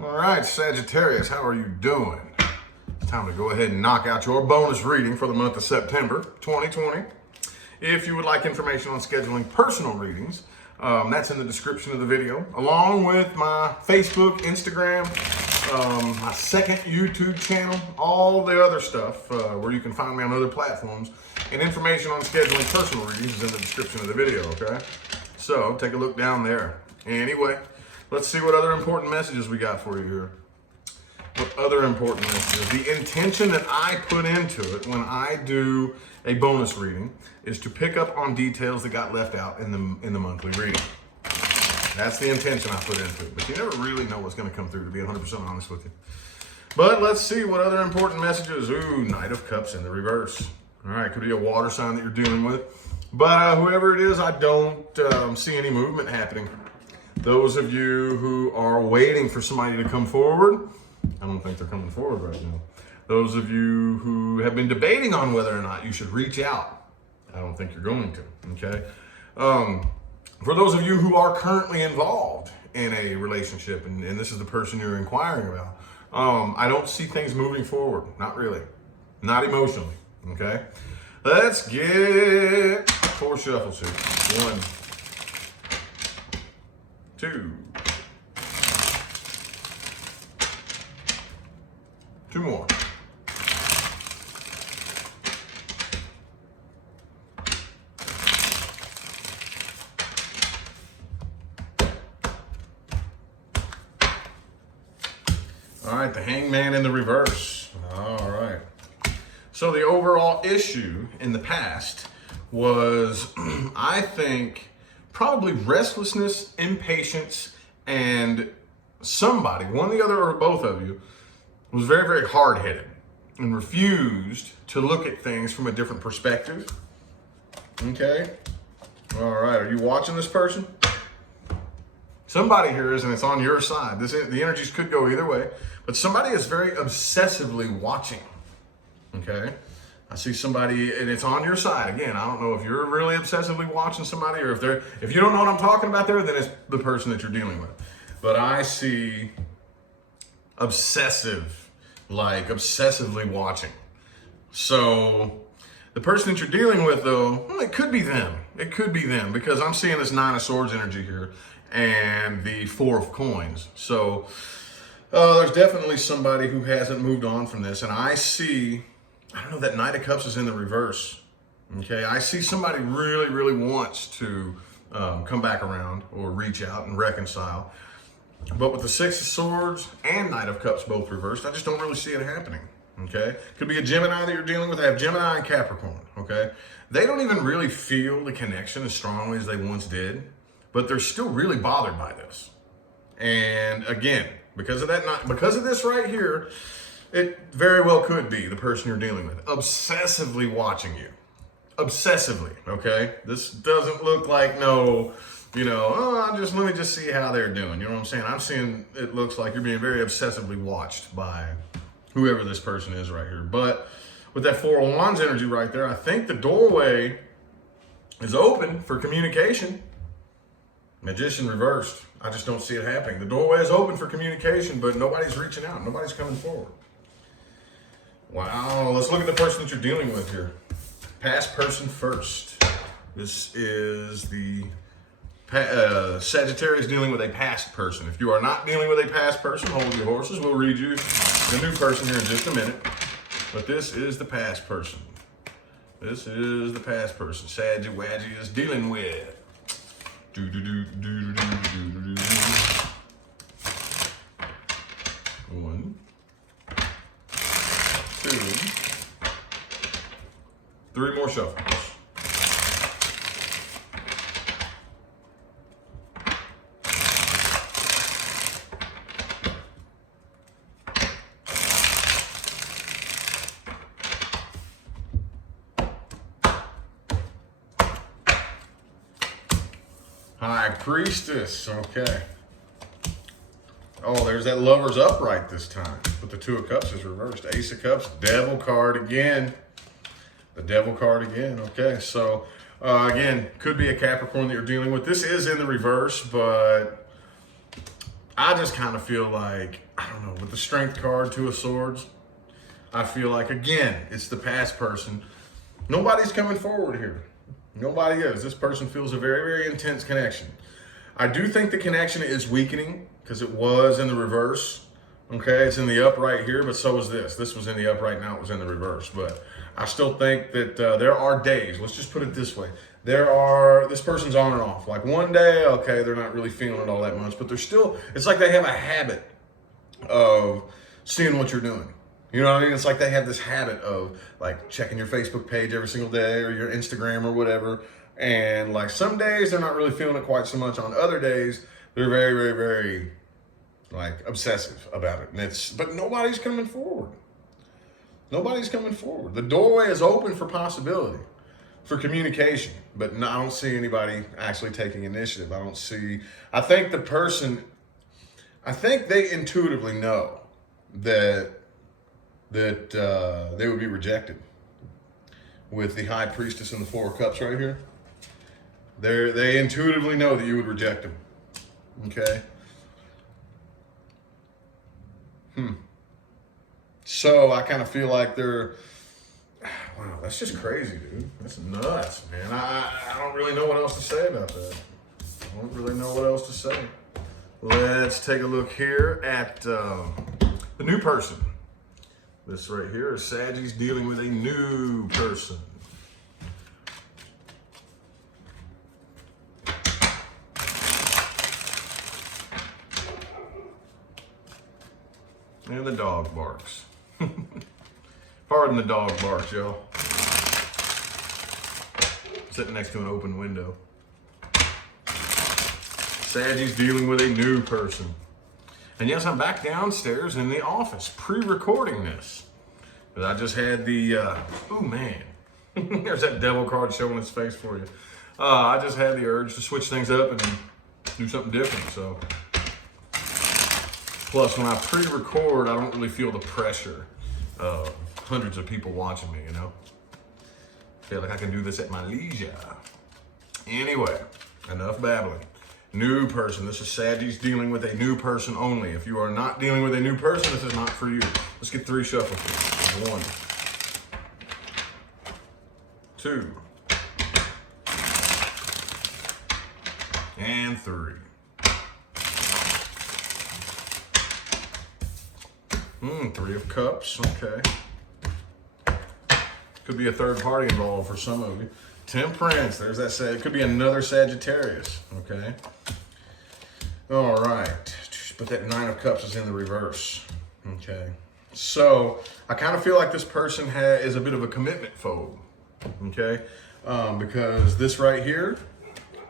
All right, Sagittarius, how are you doing? It's time to go ahead and knock out your bonus reading for the month of September 2020. If you would like information on scheduling personal readings, that's in the description of the video, along with my Facebook, Instagram, my second YouTube channel, all the other stuff where you can find me on other platforms. And information on scheduling personal readings is in the description of the video, okay? So take a look down there. Anyway, let's see what other important messages we got for you here. What other important messages? The intention that I put into it when I do a bonus reading is to pick up on details that got left out in the monthly reading. That's the intention I put into it. But you never really know what's going to come through, to be 100% honest with you. But let's see what other important messages. Ooh, Knight of Cups in the reverse. All right, could be a water sign that you're dealing with. But whoever it is, I don't see any movement happening. Those of you who are waiting for somebody to come forward, I don't think they're coming forward right now. Those of you who have been debating on whether or not you should reach out, I don't think you're going to, okay? For those of you who are currently involved in a relationship, and this is the person you're inquiring about, I don't see things moving forward, not really, not emotionally, okay? Let's get 4 shuffles here. 1, 2, 2 more. All right, the Hangman in the reverse. All right. So the overall issue in the past was, I think, probably restlessness, impatience, and somebody, one, the other, or both of you, was very, very hard-headed and refused to look at things from a different perspective. Okay? All right, are you watching this person? Somebody here is, and it's on your side. The energies could go either way, but somebody is very obsessively watching. Okay? I see somebody, and it's on your side. Again, I don't know if you're really obsessively watching somebody, or if you don't know what I'm talking about there, then it's the person that you're dealing with. But I see obsessive, like obsessively watching. So the person that you're dealing with, though, well, it could be them. It could be them, because I'm seeing this 9 of Swords energy here and the 4 of Coins. So there's definitely somebody who hasn't moved on from this. And I see, I don't know, that Knight of Cups is in the reverse. Okay, I see somebody really, really wants to come back around or reach out and reconcile. But with the 6 of Swords and Knight of Cups both reversed, I just don't really see it happening. Okay, could be a Gemini that you're dealing with. I have Gemini and Capricorn. Okay, they don't even really feel the connection as strongly as they once did, but they're still really bothered by this. And again, because of that, because of this right here, it very well could be the person you're dealing with obsessively watching you. Obsessively, okay? This doesn't look like no, let me just see how they're doing. You know what I'm saying? I'm seeing it looks like you're being very obsessively watched by whoever this person is right here. But with that 4 of Wands energy right there, I think the doorway is open for communication. Magician reversed. I just don't see it happening. The doorway is open for communication, but nobody's reaching out. Nobody's coming forward. Wow, let's look at the person that you're dealing with here. Past person first. This is the Sagittarius dealing with a past person. If you are not dealing with a past person, hold your horses. We'll read you the new person here in just a minute. But this is the past person. This is the past person Saggy Wadgy is dealing with. One, 2, 3 more shuffles. High Priestess, okay. Oh, there's that Lover's upright this time, but the 2 of Cups is reversed. Ace of Cups, Devil card again. The Devil card again, okay. So, again, could be a Capricorn that you're dealing with. This is in the reverse, but I just kind of feel like don't know, with the Strength card, Two of Swords, I feel like, again, it's the past person. Nobody's coming forward here. Nobody is. This person feels a very, very intense connection. I do think the connection is weakening because it was in the reverse. Okay, it's in the upright here, but so is this. This was in the upright, now it was in the reverse. But I still think that there are days, let's just put it this way. This person's on and off. Like one day, okay, they're not really feeling it all that much, but they're still, it's like they have a habit of seeing what you're doing. You know what I mean? It's like they have this habit of like checking your Facebook page every single day or your Instagram or whatever. And like some days they're not really feeling it quite so much. On other days, they're very, very, very like obsessive about it. But nobody's coming forward. Nobody's coming forward. The doorway is open for possibility, for communication, but I don't see anybody actually taking initiative. I think they intuitively know that they would be rejected. With the High Priestess and the Four of Cups right here, they intuitively know that you would reject them. Okay. So I kind of feel like wow, that's just crazy, dude. That's nuts, man. I don't really know what else to say about that. I don't really know what else to say. Let's take a look here at the new person. This right here is Saggies dealing with a new person. And the dog barks. Pardon the dog barks, y'all. Sitting next to an open window. Saggies dealing with a new person. And yes, I'm back downstairs in the office, pre-recording this. But I just had the, oh man, there's that devil card showing its face for you. I just had the urge to switch things up and do something different, so. Plus, when I pre-record, I don't really feel the pressure of hundreds of people watching me, you know? I feel like I can do this at my leisure. Anyway, enough babbling. New person. This is Saggies dealing with a new person only. If you are not dealing with a new person, this is not for you. Let's get 3 shuffles here. 1, 2, and 3. 3 of Cups, okay. Could be a third party involved for some of you. Temperance, there's that, it could be another Sagittarius, okay. All right, but that 9 of Cups is in the reverse, okay. So I kind of feel like this person is a bit of a commitment phobe, okay. Because this right here,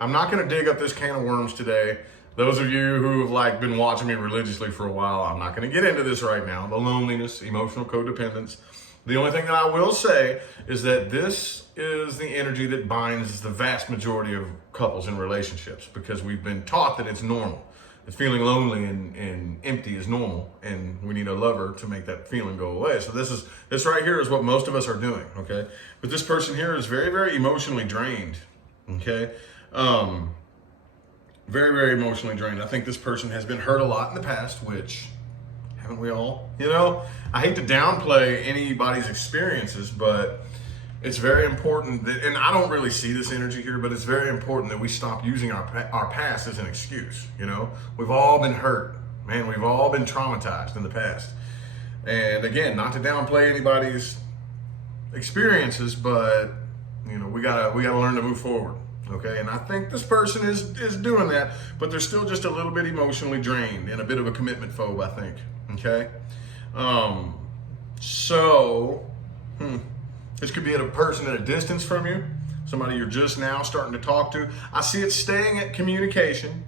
I'm not gonna dig up this can of worms today. Those of you who have like been watching me religiously for a while, I'm not going to get into this right now. The loneliness, emotional codependence. The only thing that I will say is that this is the energy that binds the vast majority of couples in relationships, because we've been taught that it's normal. That feeling lonely and empty is normal, and we need a lover to make that feeling go away. So this right here is what most of us are doing, okay? But this person here is very, very emotionally drained, okay? Very, very emotionally drained. I think this person has been hurt a lot in the past, which, haven't we all? You know, I hate to downplay anybody's experiences, but it's very important that, and I don't really see this energy here, but it's very important that we stop using our past as an excuse, you know? We've all been hurt, man. We've all been traumatized in the past. And again, not to downplay anybody's experiences, but, you know, we gotta learn to move forward. Okay, and I think this person is doing that, but they're still just a little bit emotionally drained and a bit of a commitment phobe, I think. Okay, this could be a person at a distance from you, somebody you're just now starting to talk to. I see it staying at communication,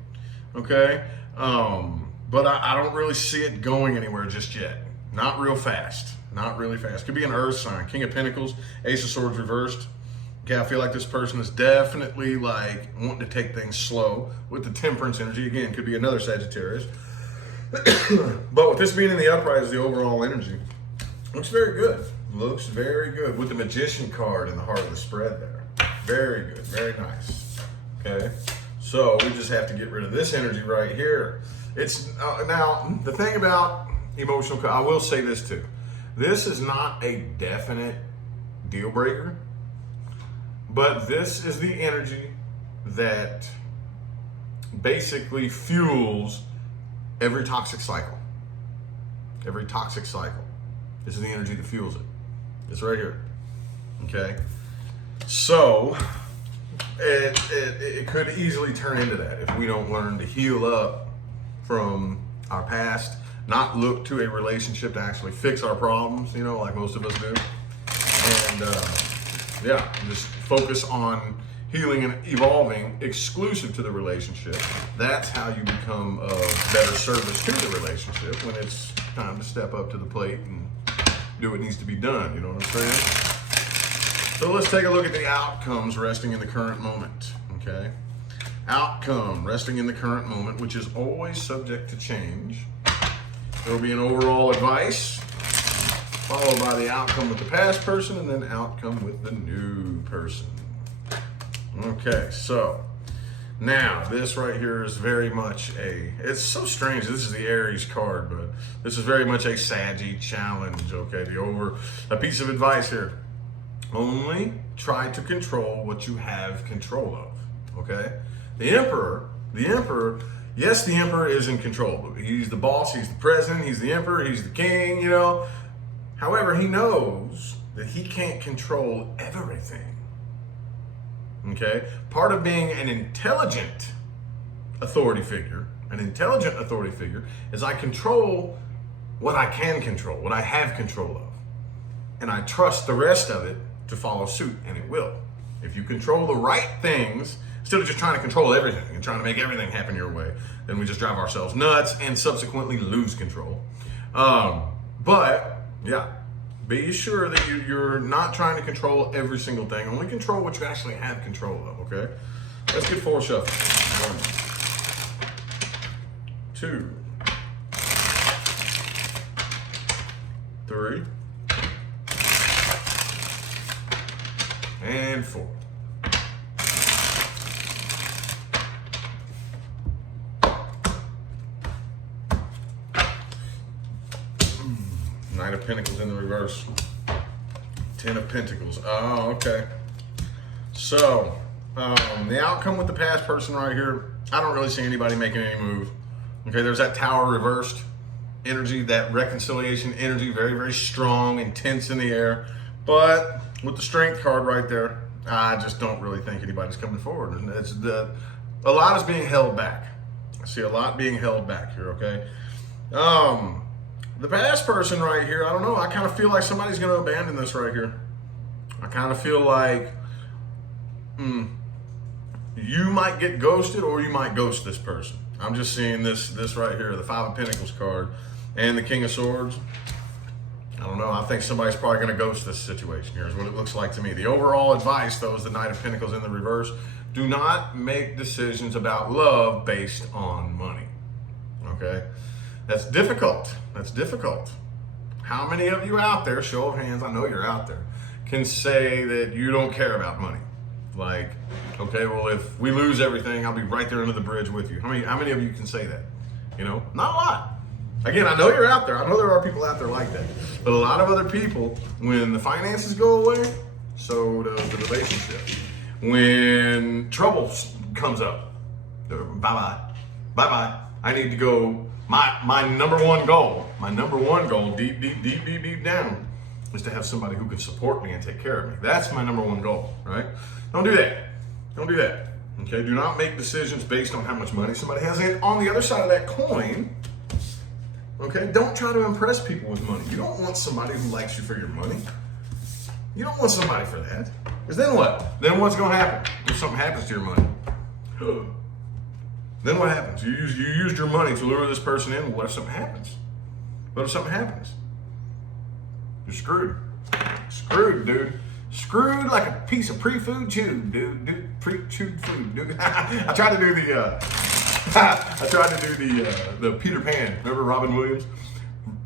okay, but I don't really see it going anywhere just yet. Not real fast, not really fast. Could be an earth sign, King of Pentacles, Ace of Swords reversed. Okay, I feel like this person is definitely like wanting to take things slow with the Temperance energy. Again, could be another Sagittarius. But with this being in the upright as the overall energy, looks very good. Looks very good with the Magician card in the heart of the spread there. Very good, very nice. Okay, so we just have to get rid of this energy right here. It's now the thing about emotional. I will say this too. This is not a definite deal breaker, but this is the energy that basically fuels every toxic cycle. Every toxic cycle. This is the energy that fuels it. It's right here. Okay? So, it could easily turn into that if we don't learn to heal up from our past, not look to a relationship to actually fix our problems, you know, like most of us do. And yeah, just focus on healing and evolving exclusive to the relationship. That's how you become of better service to the relationship when it's time to step up to the plate and do what needs to be done. You know what I'm saying? So let's take a look at the outcomes resting in the current moment. Okay? Outcome resting in the current moment, which is always subject to change. There will be an overall advice, followed by the outcome with the past person, and then outcome with the new person. Okay, so now this right here is very much it's so strange. This is the Aries card, but this is very much a Saggy challenge. Okay, a piece of advice here. Only try to control what you have control of. Okay, the Emperor, yes, the Emperor is in control. He's the boss, he's the president, he's the Emperor, he's the king, you know. However, he knows that he can't control everything. Okay? Part of being an intelligent authority figure is I control what I can control, what I have control of. And I trust the rest of it to follow suit, and it will. If you control the right things, instead of just trying to control everything and trying to make everything happen your way, then we just drive ourselves nuts and subsequently lose control. But yeah, be sure that you're not trying to control every single thing. Only control what you actually have control of, okay? Let's get 4 shuffles. 1, 2, 3, and 4. Knight of Pentacles in the reverse. 10 of Pentacles. Oh, okay. So, the outcome with the past person right here, I don't really see anybody making any move. Okay, there's that Tower reversed energy, that reconciliation energy, very, very strong, intense in the air. But with the Strength card right there, I just don't really think anybody's coming forward. And a lot is being held back. I see a lot being held back here, okay? The past person right here, I don't know. I kind of feel like somebody's going to abandon this right here. I kind of feel like you might get ghosted or you might ghost this person. I'm just seeing this right here, the 5 of Pentacles card and the King of Swords. I don't know. I think somebody's probably going to ghost this situation here is what it looks like to me. The overall advice, though, is the Knight of Pentacles in the reverse. Do not make decisions about love based on money. Okay? That's difficult. That's difficult. How many of you out there, show of hands, I know you're out there, can say that you don't care about money? Like, okay, well, if we lose everything, I'll be right there under the bridge with you. How many of you can say that? You know, not a lot. Again, I know you're out there. I know there are people out there like that. But a lot of other people, when the finances go away, so does the relationship. When trouble comes up, bye-bye. Bye-bye. I need to go. My number one goal, deep down, is to have somebody who can support me and take care of me. That's my number one goal, right? Don't do that. Don't do that. Okay? Do not make decisions based on how much money somebody has. And on the other side of that coin, okay, don't try to impress people with money. You don't want somebody who likes you for your money. You don't want somebody for that. Because then what? Then what's going to happen if something happens to your money? Then what happens? You used your money to lure this person in. Well, what if something happens? What if something happens? You're screwed. Screwed, dude. Screwed like a piece of pre-food chewed, dude. Pre-chewed food, dude. I tried to do the Peter Pan. Remember Robin Williams?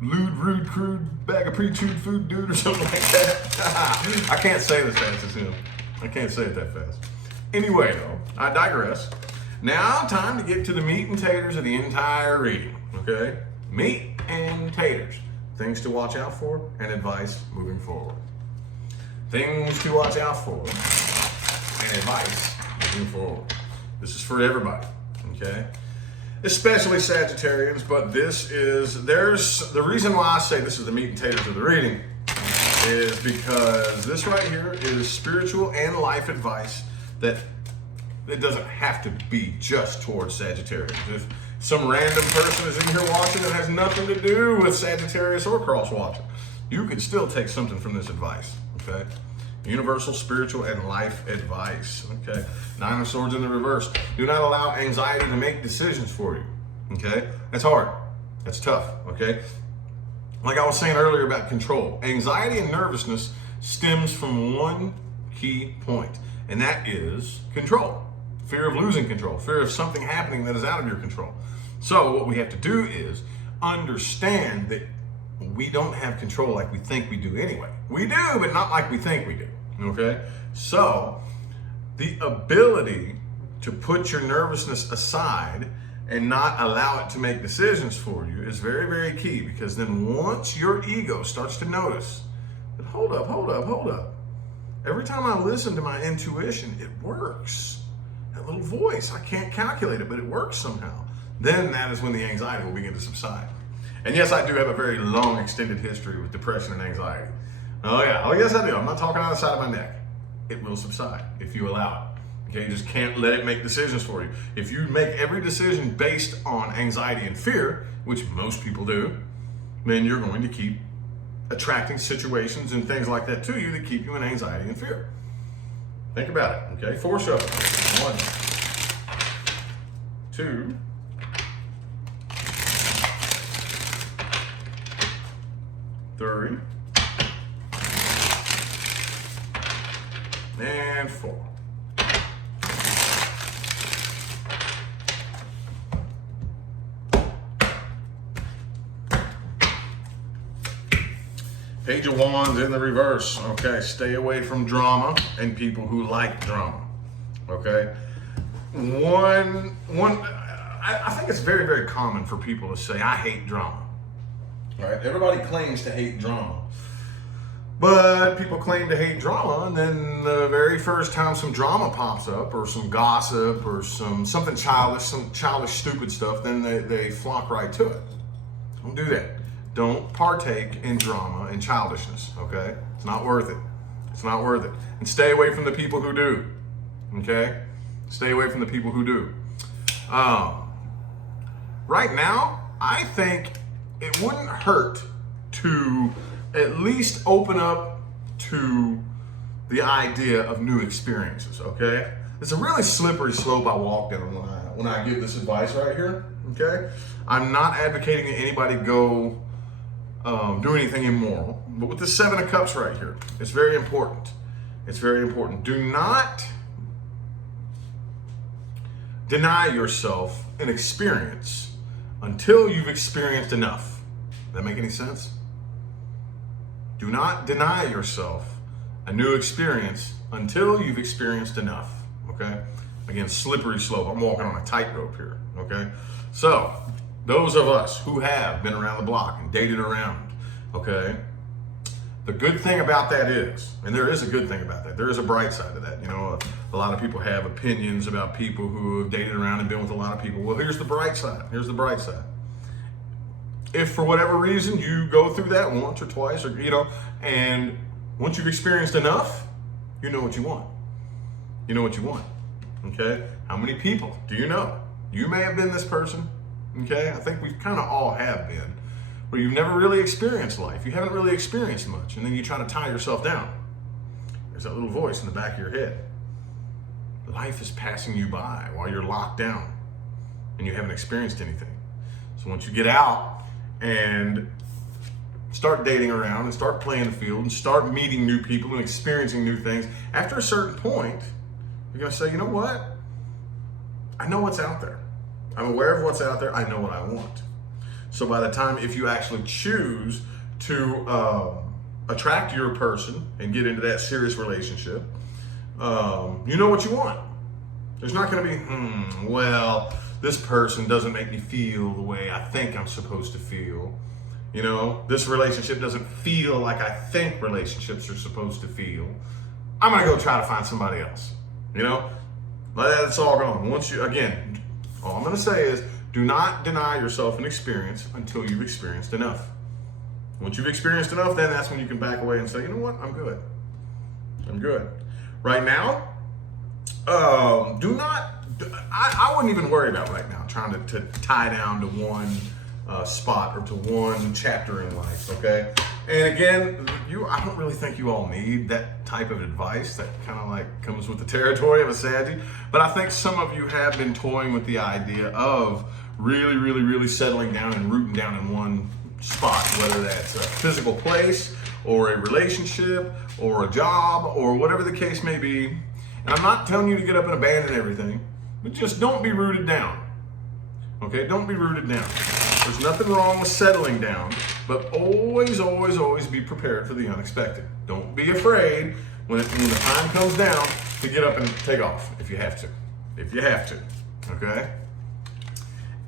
Lewd, rude, crude, bag of pre-chewed food, dude, or something like that. I can't say it as fast as him. I can't say it that fast. Anyway, though, I digress. Now, time to get to the meat and taters of the entire reading, okay? Meat and and taters. Things to watch out for and advice moving forward. Things to watch out for and advice moving forward. This is for everybody, okay? Especially Sagittarians, but there's the reason why I say this is the meat and taters of the reading is because this right here is spiritual and life advice that it doesn't have to be just towards Sagittarius. If some random person is in here watching that has nothing to do with Sagittarius or cross watching, you could still take something from this advice, okay? Universal, spiritual, and life advice, okay? Nine of Swords in the reverse. Do not allow anxiety to make decisions for you, okay? That's hard. That's tough, okay? Like I was saying earlier about control, anxiety and nervousness stems from one key point, and that is control. Fear of losing control, fear of something happening that is out of your control. So what we have to do is understand that we don't have control like we think we do anyway. We do, but not like we think we do, okay? So the ability to put your nervousness aside and not allow it to make decisions for you is very, very key, because then once your ego starts to notice that, hold up. Every time I listen to my intuition, it works. That little voice, I can't calculate it, but it works somehow. Then that is when the anxiety will begin to subside. And yes, I do have a very long, extended history with depression and anxiety. Oh yeah, oh yes I do. I'm not talking out the side of my neck. It will subside if you allow it. Okay, you just can't let it make decisions for you. If you make every decision based on anxiety and fear, which most people do, then you're going to keep attracting situations and things like that to you that keep you in anxiety and fear. Think about it, okay? 4 shuffles. 1, 2, 3, and 4. Page of Wands in the reverse. Okay, stay away from drama and people who like drama. Okay, I think it's very, very common for people to say, I hate drama. All right, everybody claims to hate drama. But people claim to hate drama, and then the very first time some drama pops up, or some gossip, or something childish, some childish, stupid stuff, then they flock right to it. Don't do that. Don't partake in drama and childishness, okay? It's not worth it. It's not worth it. And stay away from the people who do, okay? Stay away from the people who do. Right now, I think it wouldn't hurt to at least open up to the idea of new experiences, okay? It's a really slippery slope I walk down when I give this advice right here, okay? I'm not advocating that anybody go do anything immoral, but with the 7 of Cups right here, it's very important. It's very important. Do not deny yourself an experience until you've experienced enough. Does that make any sense? Do not deny yourself a new experience until you've experienced enough, okay? Again, slippery slope. I'm walking on a tightrope here, okay? So, those of us who have been around the block and dated around, okay? The good thing about that is, and there is a good thing about that, there is a bright side to that. You know, a lot of people have opinions about people who have dated around and been with a lot of people. Well, here's the bright side. Here's the bright side. If for whatever reason you go through that once or twice, or, you know, and once you've experienced enough, you know what you want. You know what you want, okay? How many people do you know? You may have been this person, okay? I think we kind of all have been, where you've never really experienced life. You haven't really experienced much, and then you try to tie yourself down. There's that little voice in the back of your head. Life is passing you by while you're locked down, and you haven't experienced anything. So once you get out and start dating around and start playing the field and start meeting new people and experiencing new things, after a certain point, you're going to say, you know what? I know what's out there. I'm aware of what's out there. I know what I want. So by the time, if you actually choose to attract your person and get into that serious relationship, you know what you want. There's not going to be, well, this person doesn't make me feel the way I think I'm supposed to feel. You know, this relationship doesn't feel like I think relationships are supposed to feel. I'm gonna go try to find somebody else. You know, that's all gone. Once you, again, all I'm gonna say is do not deny yourself an experience until you've experienced enough. Once you've experienced enough, then that's when you can back away and say, you know what, I'm good. I'm good. Right now, I wouldn't even worry about right now trying to tie down to one spot or to one chapter in life, okay? And again, I don't really think you all need that type of advice. That kind of like comes with the territory of a Saggy. But I think some of you have been toying with the idea of really, really, really settling down and rooting down in one spot, whether that's a physical place or a relationship or a job or whatever the case may be. And I'm not telling you to get up and abandon everything, but just don't be rooted down. Okay, don't be rooted down. There's nothing wrong with settling down, but always, always, always be prepared for the unexpected. Don't be afraid when the time comes down to get up and take off if you have to. If you have to, okay?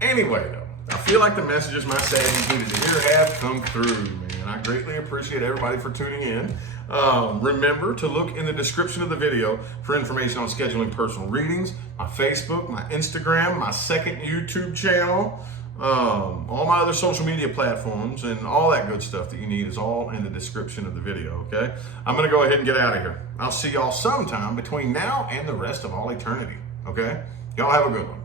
Anyway, though, I feel like the messages my Saggies needed to hear have come through, man. I greatly appreciate everybody for tuning in. Remember to look in the description of the video for information on scheduling personal readings, my Facebook, my Instagram, my second YouTube channel, all my other social media platforms, and all that good stuff that you need is all in the description of the video, okay? I'm going to go ahead and get out of here. I'll see y'all sometime between now and the rest of all eternity, okay? Y'all have a good one.